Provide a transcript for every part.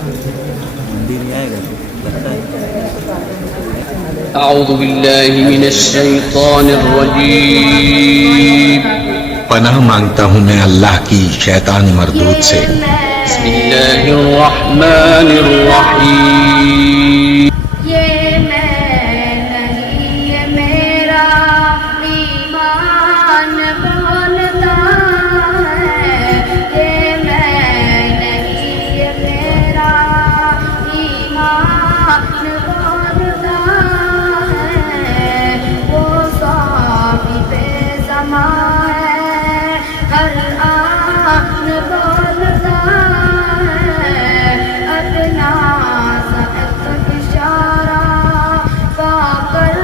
ہندی نہیں آئے گا لگتا ہے. اعوذ باللہ من الشیطان الرجیم. پناہ مانگتا ہوں میں اللہ کی شیطان مردود سے. بسم اللہ الرحمن الرحیم. یہ میں نہیں یہ میرا ایمان بولتا ہے. یہ میں نہیں یہ میرا ایمان بولتا ہے. وہ صاحب زمان ہے ہر آن بولتا ہے. ادنا سا ایک اشارہ پا کر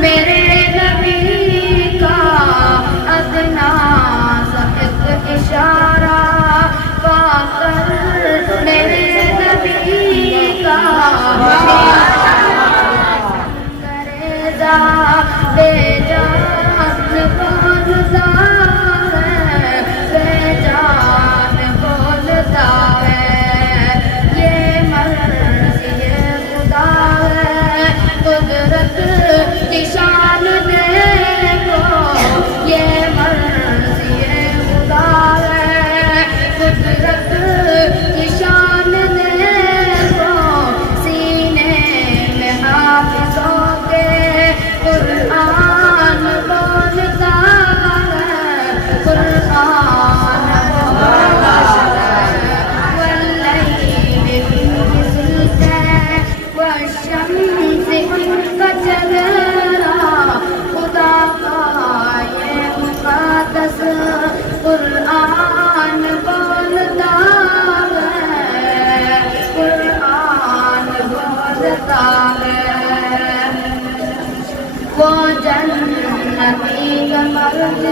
میرے نبی کا. ادنا سا ایک اشارہ پا کر میرے نبی کا. کریزا بے جان بولتا ہے بے جان بولتا ہے. یہ مرضی خدا ہے قدرت کی شان دیکھو. یہ مرضی خدا ہے قدرت کی شان دیکھو. سینے میں حافظوں کے قرآن بولتا ہے قرآن بولتا ہے. واللیل فی ظلمہ والشمس ان کا چہرہ. خدا کا یہ مقدس قرآن بولتا ہے قرآن بولتا ہے. وہ جنتی کا مرد